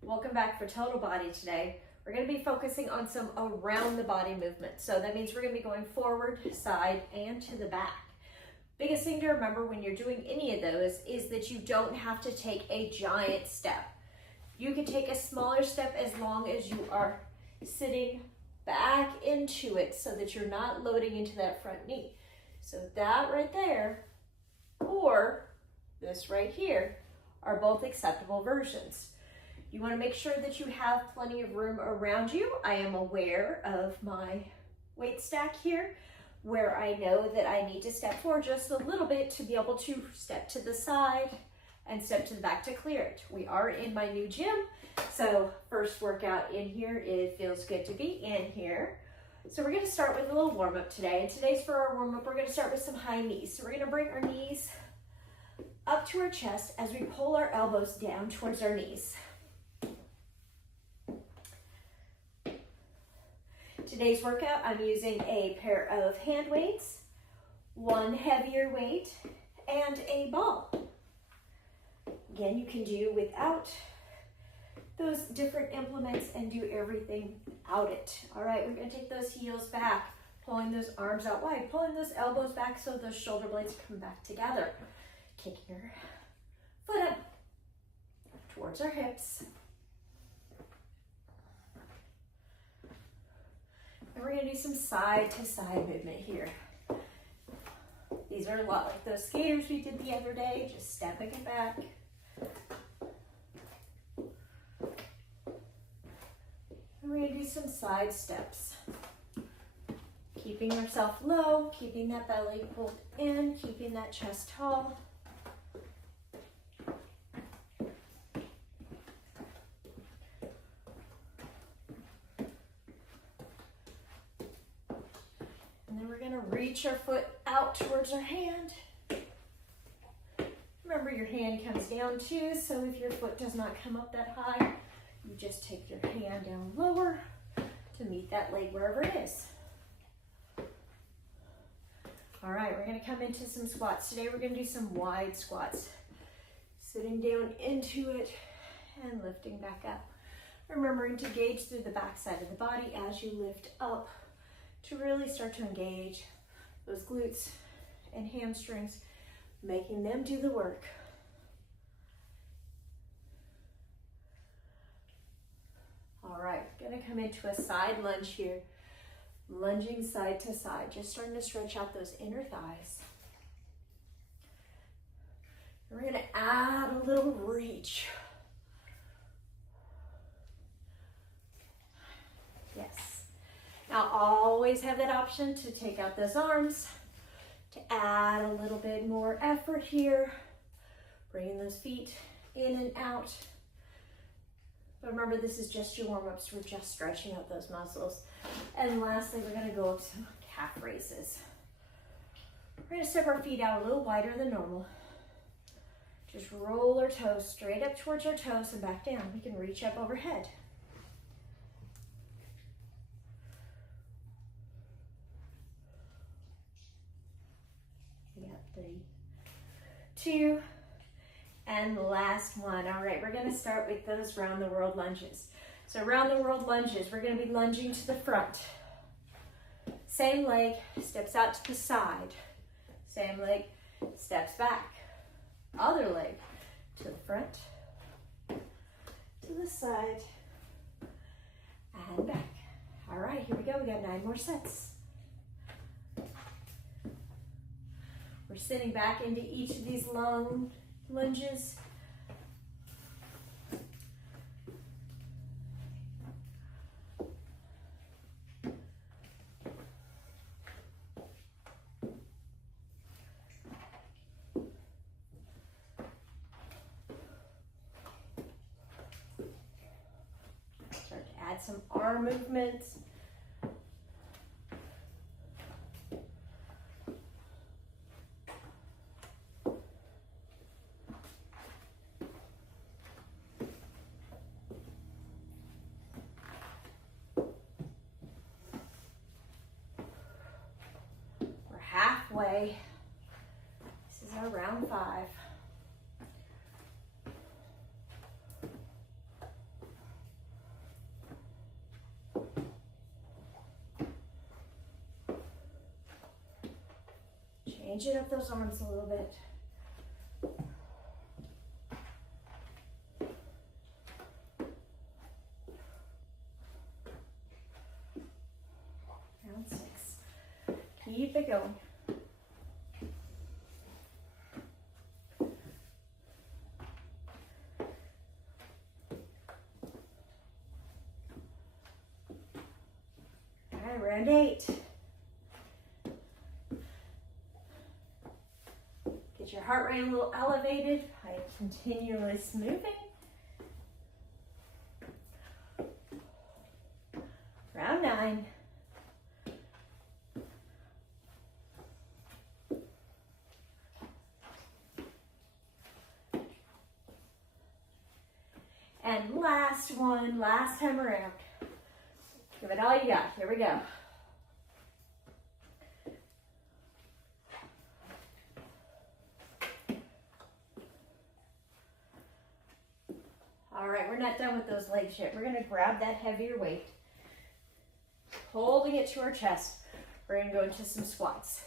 Welcome back for total body today. We're going to be focusing on some around the body movement. So that means we're going to be going forward, side, and to the back. Biggest thing to remember when you're doing any of those is that you don't have to take a giant step. You can take a smaller step as long as you are sitting back into it so that you're not loading into that front knee. So that right there, or this right here, are both acceptable versions. You want to make sure that you have plenty of room around you. I am aware of my weight stack here, where I know that I need to step forward just a little bit to be able to step to the side and step to the back to clear it. We are in my new gym, so first workout in here, it feels good to be in here. So we're going to start with a little warm-up today, and today's for our warm-up, we're going to start with some high knees. So we're going to bring our knees up to our chest as we pull our elbows down towards our knees. Today's workout, I'm using a pair of hand weights, one heavier weight, and a ball. Again, you can do without those different implements and do everything without it. All right, we're going to take those heels back, pulling those arms out wide, pulling those elbows back so those shoulder blades come back together. Kick your foot up towards our hips. And we're going to do some side to side movement here. These are a lot like those skaters we did the other day, just stepping it back. And we're going to do some side steps. Keeping ourselves low, keeping that belly pulled in, keeping that chest tall. Reach our foot out towards our hand. Remember, your hand comes down too, so if your foot does not come up that high, you just take your hand down lower to meet that leg wherever it is. All right, we're going to come into some squats. Today we're going to do some wide squats. Sitting down into it and lifting back up. Remembering to gauge through the back side of the body as you lift up to really start to engage those glutes and hamstrings, making them do the work. All right, gonna come into a side lunge here. Lunging side to side, just starting to stretch out those inner thighs. We're gonna add a little reach. Yes. Now, always have that option to take out those arms, to add a little bit more effort here, bringing those feet in and out. But remember, this is just your warm-ups. We're just stretching out those muscles. And lastly, we're going to go to calf raises. We're going to step our feet out a little wider than normal. Just roll our toes straight up towards our toes and back down. We can reach up overhead. Three, two, and the last one. All right, we're going to start with those round the world lunges. So round the world lunges, we're going to be lunging to the front. Same leg steps out to the side. Same leg steps back. Other leg to the front, to the side, and back. All right, here we go. We got 9 more sets. We're sitting back into each of these long lunges. Start to add some arm movements. Halfway. This is our round 5. Changing up those arms a little bit. Round 6. Keep it going. All right, round 8. Get your heart rate a little elevated by continuous moving. Round 9. And last one, last time around. Give it all you got. Here we go. All right, we're not done with those legs yet. We're gonna grab that heavier weight, holding it to our chest. We're gonna go into some squats.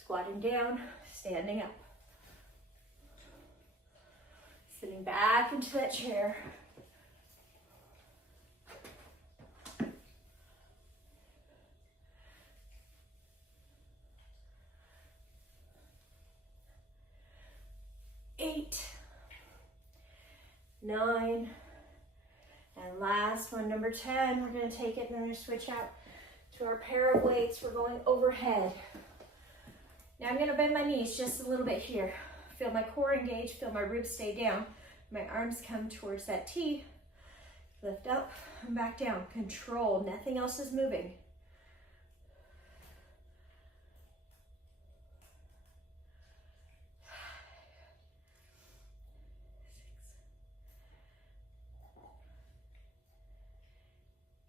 Squatting down, standing up. Sitting back into that chair. Eight, 9, and last one, number 10. We're going to take it and then we're going to switch out to our pair of weights. We're going overhead. Now I'm going to bend my knees just a little bit here. Feel my core engage, feel my ribs stay down. My arms come towards that T. Lift up and back down. Control, nothing else is moving.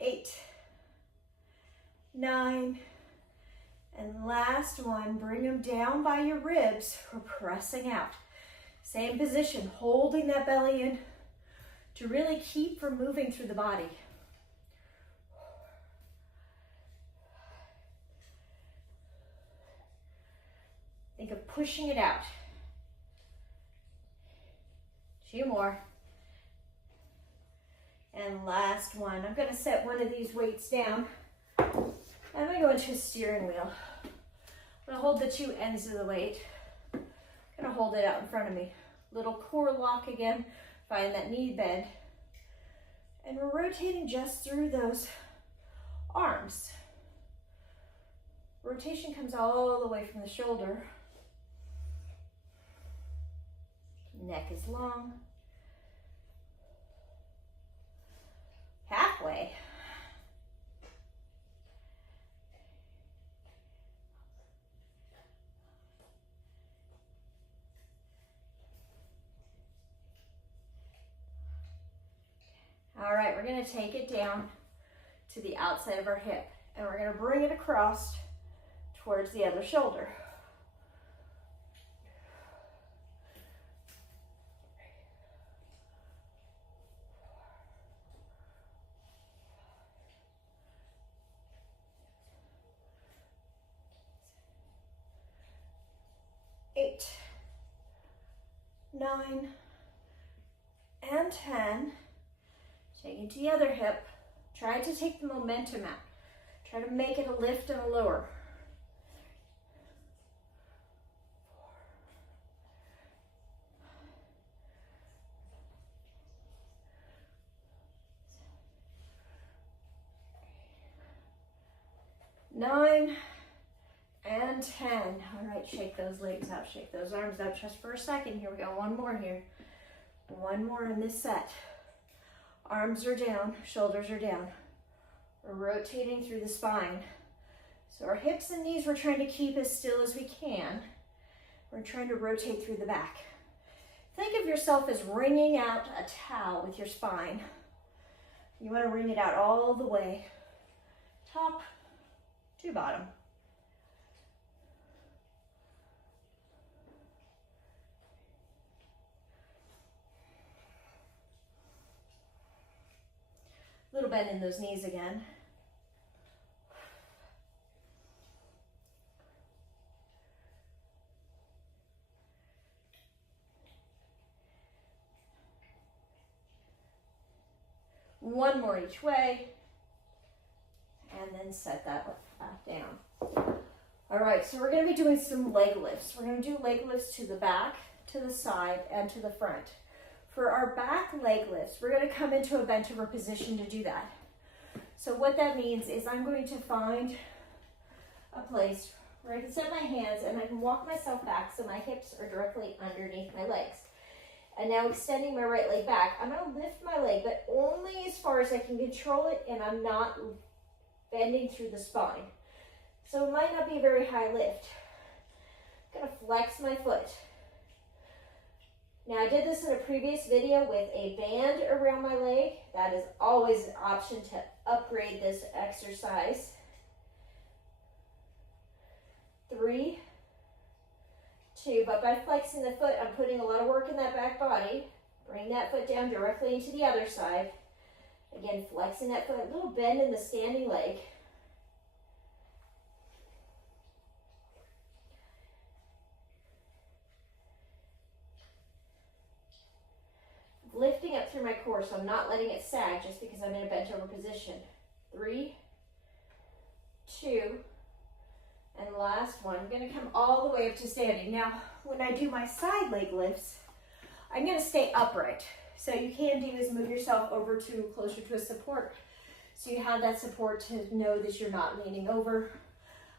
Eight, 9, and last one, bring them down by your ribs. We're pressing out. Same position, holding that belly in to really keep from moving through the body. Think of pushing it out. 2 more. And last one. I'm going to set one of these weights down. And I'm going to go into a steering wheel. I'm going to hold the 2 ends of the weight. I'm going to hold it out in front of me. Little core lock again. Find that knee bend. And we're rotating just through those arms. Rotation comes all the way from the shoulder. Neck is long. Halfway. All right, we're going to take it down to the outside of our hip, and we're going to bring it across towards the other shoulder. Eight, 9, and 10. Take it to the other hip. Try to take the momentum out. Try to make it a lift and a lower. 9, and 10. All right, shake those legs out, shake those arms out just for a second. Here we go, one more here. One more in this set. Arms are down, shoulders are down. We're rotating through the spine. So our hips and knees, we're trying to keep as still as we can. We're trying to rotate through the back. Think of yourself as wringing out a towel with your spine. You want to wring it out all the way, top to bottom. Little bend in those knees again. One more each way, and then set that back down. All right, so we're gonna be doing some leg lifts. We're gonna do leg lifts to the back, to the side, and to the front. For our back leg lifts, we're gonna come into a bent over position to do that. So what that means is I'm going to find a place where I can set my hands and I can walk myself back so my hips are directly underneath my legs. And now extending my right leg back, I'm gonna lift my leg, but only as far as I can control it, and I'm not bending through the spine. So it might not be a very high lift. I'm gonna flex my foot. Now I did this in a previous video with a band around my leg. That is always an option to upgrade this exercise. 3, 2, but by flexing the foot, I'm putting a lot of work in that back body. Bring that foot down directly into the other side. Again, flexing that foot, a little bend in the standing leg. Lifting up through my core, so I'm not letting it sag just because I'm in a bent over position. 3, 2, and last one. I'm gonna come all the way up to standing. Now, when I do my side leg lifts, I'm gonna stay upright. So you can do is move yourself over to closer to a support. So you have that support to know that you're not leaning over.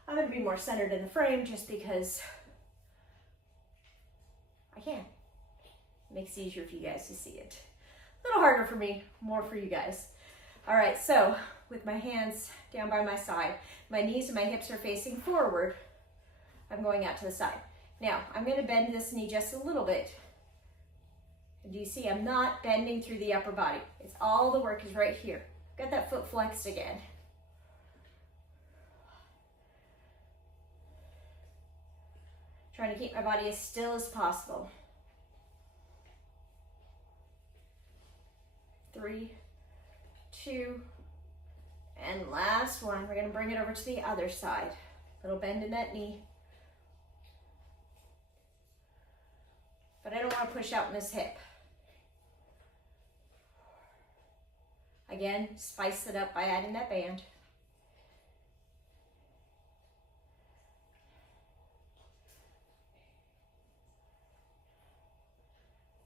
I'm gonna be more centered in the frame just because I can. It makes it easier for you guys to see it. A little harder for me, more for you guys. All right, so with my hands down by my side, my knees and my hips are facing forward. I'm going out to the side. Now, I'm gonna bend this knee just a little bit. And do you see I'm not bending through the upper body? It's all the work is right here. Got that foot flexed again. Trying to keep my body as still as possible. 3, 2, and last one. We're gonna bring it over to the other side. Little bend in that knee. But I don't want to push out in this hip. Again, spice it up by adding that band.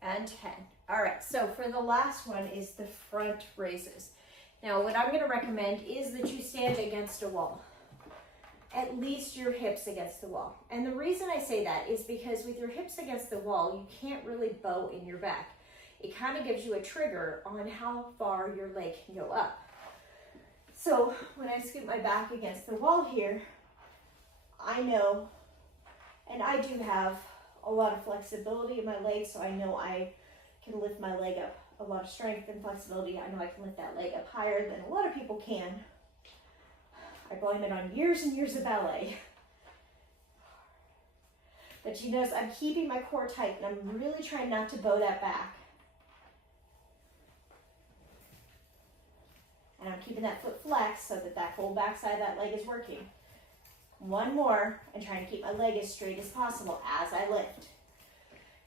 And 10. All right, so for the last one is the front raises. Now, what I'm gonna recommend is that you stand against a wall. At least your hips against the wall. And the reason I say that is because with your hips against the wall, you can't really bow in your back. It kind of gives you a trigger on how far your leg can go up. So when I scoot my back against the wall here, I know, and I do have a lot of flexibility in my legs, so I know I can lift my leg up. A lot of strength and flexibility. I know I can lift that leg up higher than a lot of people can. I blame it on years and years of ballet. But you notice I'm keeping my core tight and I'm really trying not to bow that back. And I'm keeping that foot flexed so that that whole back side of that leg is working. One more, and trying to keep my leg as straight as possible as I lift.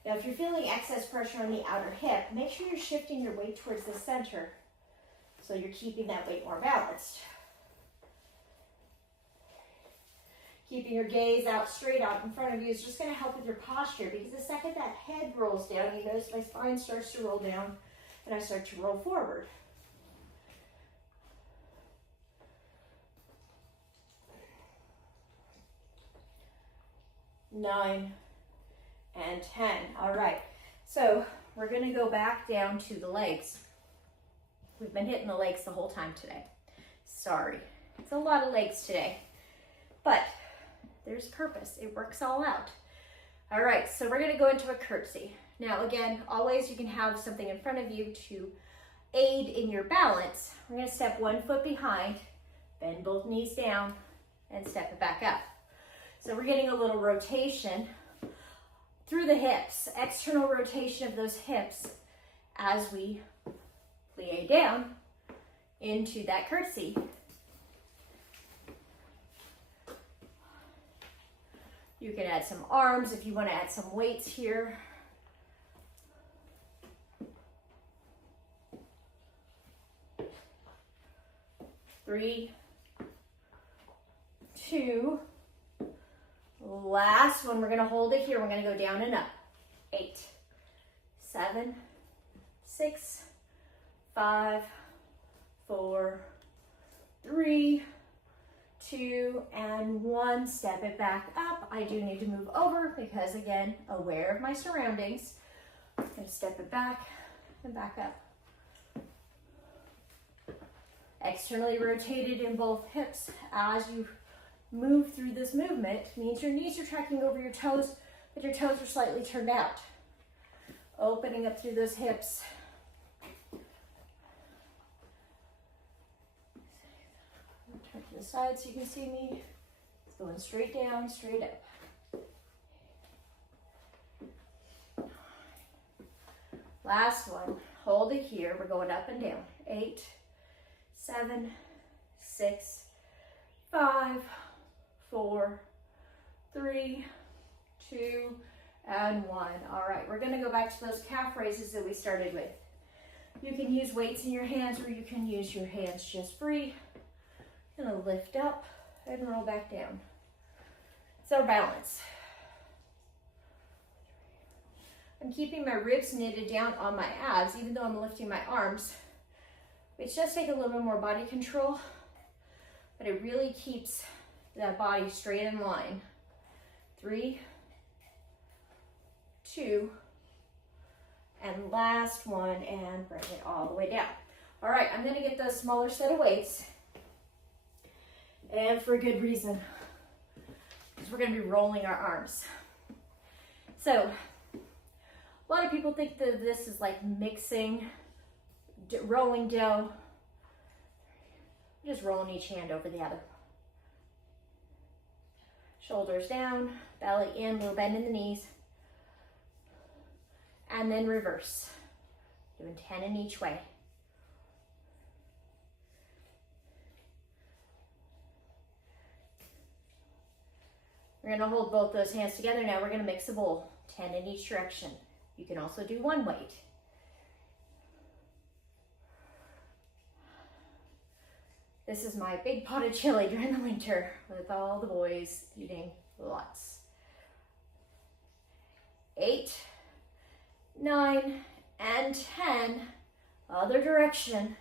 Now, if you're feeling excess pressure on the outer hip, make sure you're shifting your weight towards the center so you're keeping that weight more balanced. Keeping your gaze out straight out in front of you is just going to help with your posture, because the second that head rolls down, you notice my spine starts to roll down and I start to roll forward. Nine and 10. All right, so we're going to go back down to the legs. We've been hitting the legs the whole time today. Sorry, it's a lot of legs today, but there's purpose. It works all out. All right, so we're going to go into a curtsy. Now, again, always you can have something in front of you to aid in your balance. We're going to step one foot behind, bend both knees down, and step it back up. So we're getting a little rotation through the hips, external rotation of those hips as we plie down into that curtsy. You can add some arms if you want to add some weights here. 3, 2, last one. We're gonna hold it here. We're gonna go down and up. 8, 7, 6, 5, 4, 3, 2, and 1. Step it back up. I do need to move over because, again, aware of my surroundings. I'm going to step it back and back up. Externally rotated in both hips as you move through this movement means your knees are tracking over your toes, but your toes are slightly turned out. Opening up through those hips. Turn to the side so you can see me. It's going straight down, straight up. Last one. Hold it here. We're going up and down. 8, 7, 6, 5, 4, 3, 2, and 1. All right, we're going to go back to those calf raises that we started with. You can use weights in your hands or you can use your hands just free. Gonna lift up and roll back down. It's our balance. I'm keeping my ribs knitted down on my abs, even though I'm lifting my arms, which does take a little bit more body control, but it really keeps that body straight in line. 3, 2, and last one, and bring it all the way down. All right, I'm gonna get the smaller set of weights. And for a good reason, because we're going to be rolling our arms. So, a lot of people think that this is like mixing, rolling dough. Just rolling each hand over the other. Shoulders down, belly in, little bend in the knees. And then reverse. Doing 10 in each way. We're going to hold both those hands together. Now we're going to mix a bowl, 10 in each direction. You can also do one weight. This is my big pot of chili during the winter with all the boys eating lots. 8, 9, and 10. Other direction.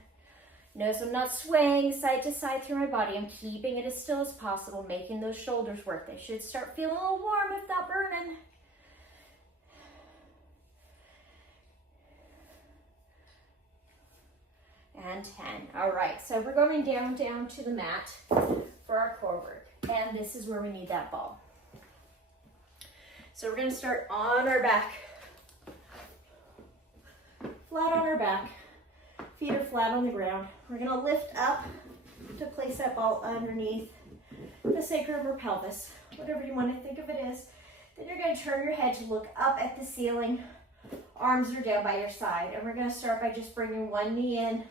Notice I'm not swaying side to side through my body. I'm keeping it as still as possible, making those shoulders work. They should start feeling a little warm if not burning. And 10. All right, so we're going down to the mat for our core work. And this is where we need that ball. So we're going to start on our back. Flat on our back. Feet are flat on the ground. We're going to lift up to place that ball underneath the sacrum or pelvis, whatever you want to think of it as. Then you're going to turn your head to look up at the ceiling. Arms are down by your side. And we're going to start by just bringing one knee in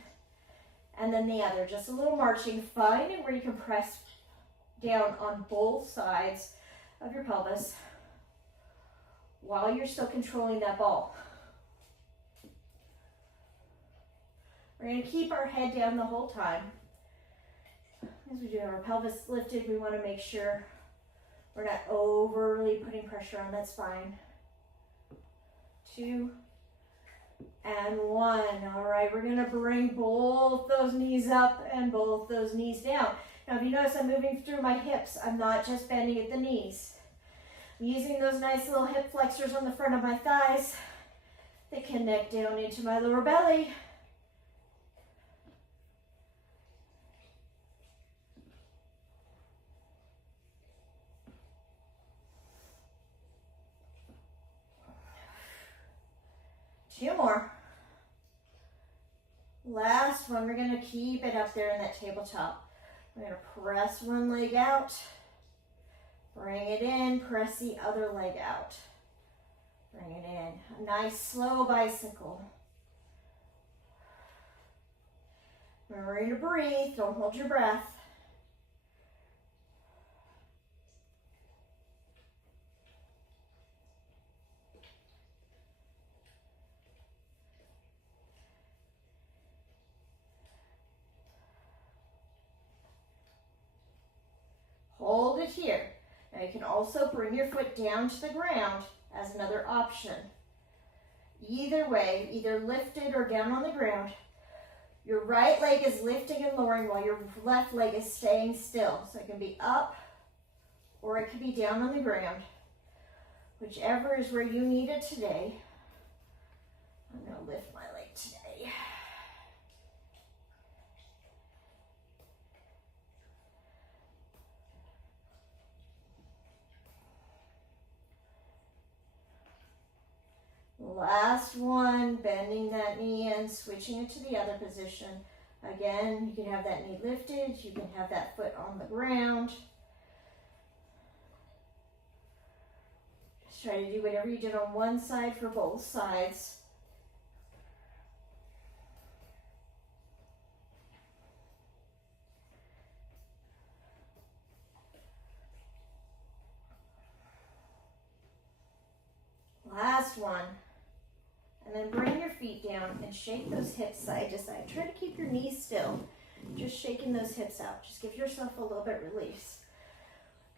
and then the other. Just a little marching, finding where you can press down on both sides of your pelvis while you're still controlling that ball. We're going to keep our head down the whole time. As we do have our pelvis lifted, we want to make sure we're not overly putting pressure on that spine. 2, and 1. All right, we're going to bring both those knees up and both those knees down. Now, if you notice, I'm moving through my hips. I'm not just bending at the knees. I'm using those nice little hip flexors on the front of my thighs that connect down into my lower belly. Two more. Last one, we're going to keep it up there in that tabletop. We're going to press one leg out, bring it in, press the other leg out, bring it in. A nice slow bicycle. Remember to breathe, don't hold your breath. Now you can also bring your foot down to the ground as another option. Either way, either lifted or down on the ground. Your right leg is lifting and lowering while your left leg is staying still. So it can be up or it can be down on the ground. Whichever is where you need it today. I'm going to lift my leg today. Last one, bending that knee and switching it to the other position. Again, you can have that knee lifted, you can have that foot on the ground. Just try to do whatever you did on one side for both sides. Last one. And then bring your feet down and shake those hips side to side. Try to keep your knees still. Just shaking those hips out. Just give yourself a little bit of release.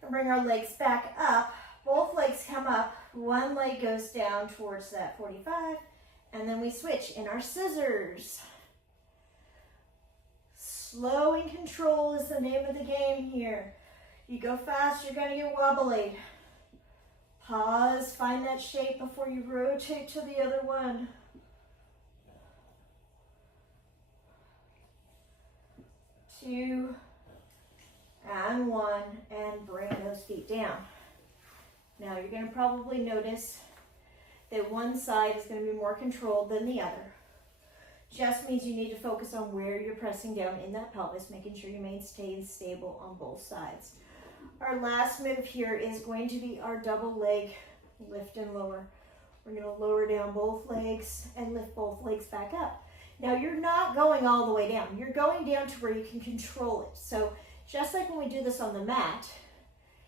And bring our legs back up. Both legs come up. One leg goes down towards that 45. And then we switch in our scissors. Slow and control is the name of the game here. You go fast, you're going to get wobbly. Pause, find that shape before you rotate to the other one. Two, and one, and bring those feet down. Now you're going to probably notice that one side is going to be more controlled than the other. Just means you need to focus on where you're pressing down in that pelvis, making sure you maintain stable on both sides. Our last move here is going to be our double leg lift and lower. We're going to lower down both legs and lift both legs back up. Now you're not going all the way down. You're going down to where you can control it. So just like when we do this on the mat,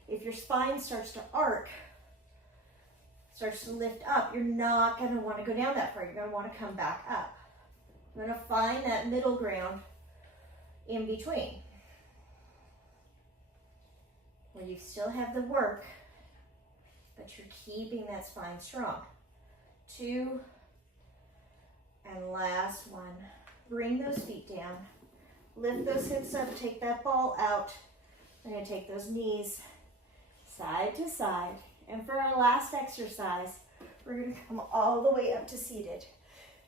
if your spine starts to arc, starts to lift up, you're not going to want to go down that far. You're going to want to come back up. You're going to find that middle ground in between, where you still have the work, but you're keeping that spine strong. Two, and last one. Bring those feet down. Lift those hips up, take that ball out. We're going to take those knees side to side. And for our last exercise, we're going to come all the way up to seated.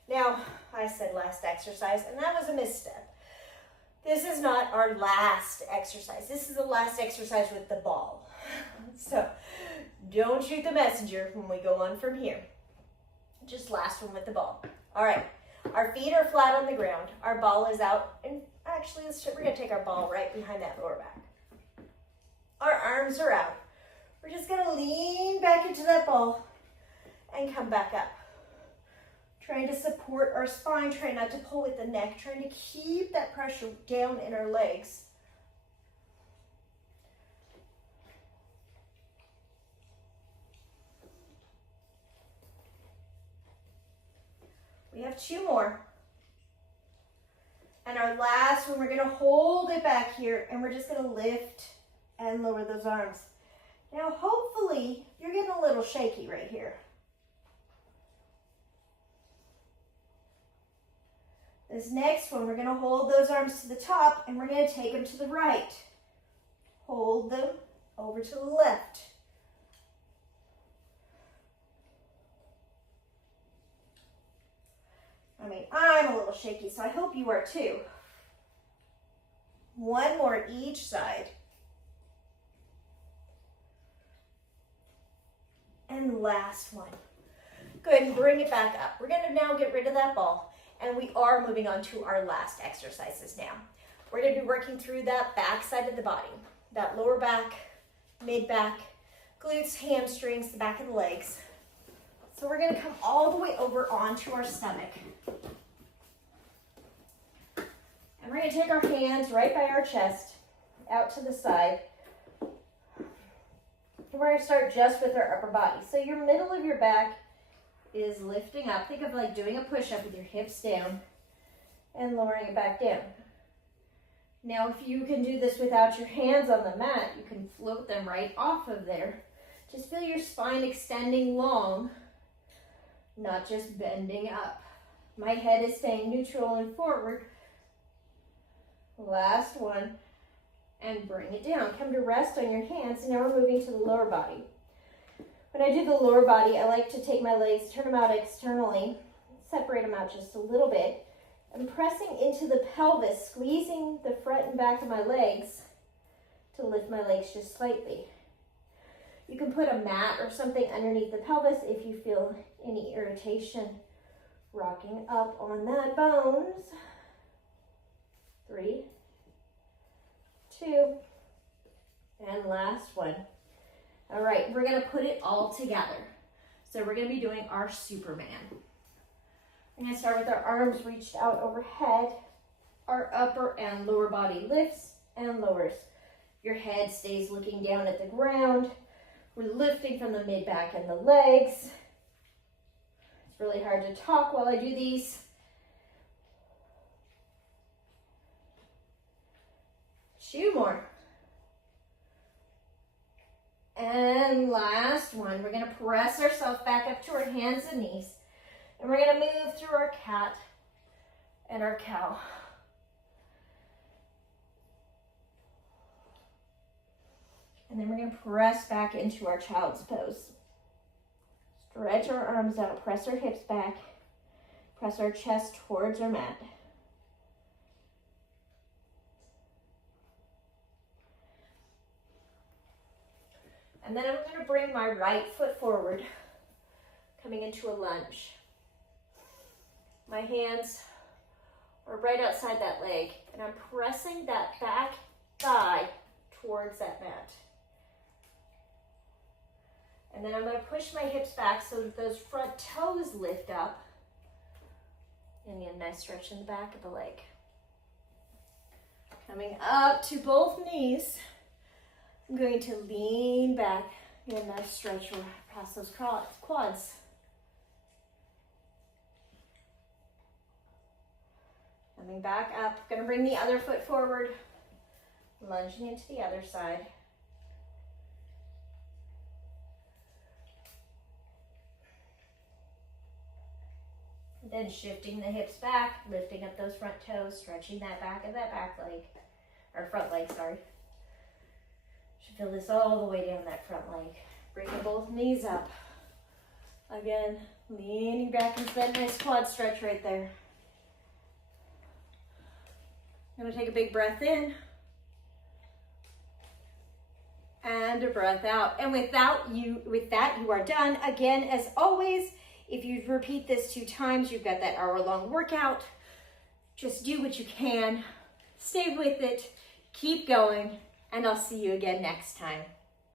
Now, I said last exercise, and that was a misstep. This is not our last exercise. This is the last exercise with the ball. So don't shoot the messenger when we go on from here. Just last one with the ball. All right, our feet are flat on the ground. Our ball is out. And actually, we're going to take our ball right behind that lower back. Our arms are out. We're just going to lean back into that ball and come back up. Trying to support our spine, trying not to pull with the neck, trying to keep that pressure down in our legs. We have two more. And our last one, we're going to hold it back here, and we're just going to lift and lower those arms. Now, hopefully, you're getting a little shaky right here. This next one, we're going to hold those arms to the top, and we're going to take them to the right. Hold them over to the left. I mean, I'm a little shaky, so I hope you are too. One more each side. And last one. Go ahead and bring it back up. We're going to now get rid of that ball. And we are moving on to our last exercises now. We're going to be working through that back side of the body, that lower back, mid back, glutes, hamstrings, the back of the legs. So we're going to come all the way over onto our stomach. And we're going to take our hands right by our chest, out to the side. And we're going to start just with our upper body. So your middle of your back is lifting up. Think of like doing a push-up with your hips down and lowering it back down. Now, if you can do this without your hands on the mat, you can float them right off of there. Just feel your spine extending long, not just bending up. My head is staying neutral and forward. Last one, and bring it down. Come to rest on your hands, and now we're moving to the lower body. When I do the lower body, I like to take my legs, turn them out externally, separate them out just a little bit. I'm pressing into the pelvis, squeezing the front and back of my legs to lift my legs just slightly. You can put a mat or something underneath the pelvis if you feel any irritation. Rocking up on that bones. 3, 2, and last one. All right, we're gonna put it all together. So we're gonna be doing our Superman. We're gonna start with our arms reached out overhead. Our upper and lower body lifts and lowers. Your head stays looking down at the ground. We're lifting from the mid-back and the legs. It's really hard to talk while I do these. Two more. And last one. We're going to press ourselves back up to our hands and knees. And we're going to move through our cat and our cow. And then we're going to press back into our child's pose. Stretch our arms out, press our hips back, press our chest towards our mat. And then I'm going to bring my right foot forward, coming into a lunge. My hands are right outside that leg, and I'm pressing that back thigh towards that mat. And then I'm going to push my hips back so that those front toes lift up. And get a nice stretch in the back of the leg. Coming up to both knees. I'm going to lean back. Get a nice stretch across those quads. Coming back up. Going to bring the other foot forward. Lunging into the other side. Then shifting the hips back, lifting up those front toes, stretching that back of that back leg, or front leg, sorry. Should feel this all the way down that front leg. Bringing both knees up. Again, leaning back into that nice quad stretch right there. I'm gonna take a big breath in. And a breath out. And with that, you are done. Again, as always, if you repeat this 2 times, you've got that hour-long workout. Just do what you can. Stay with it. Keep going. And I'll see you again next time.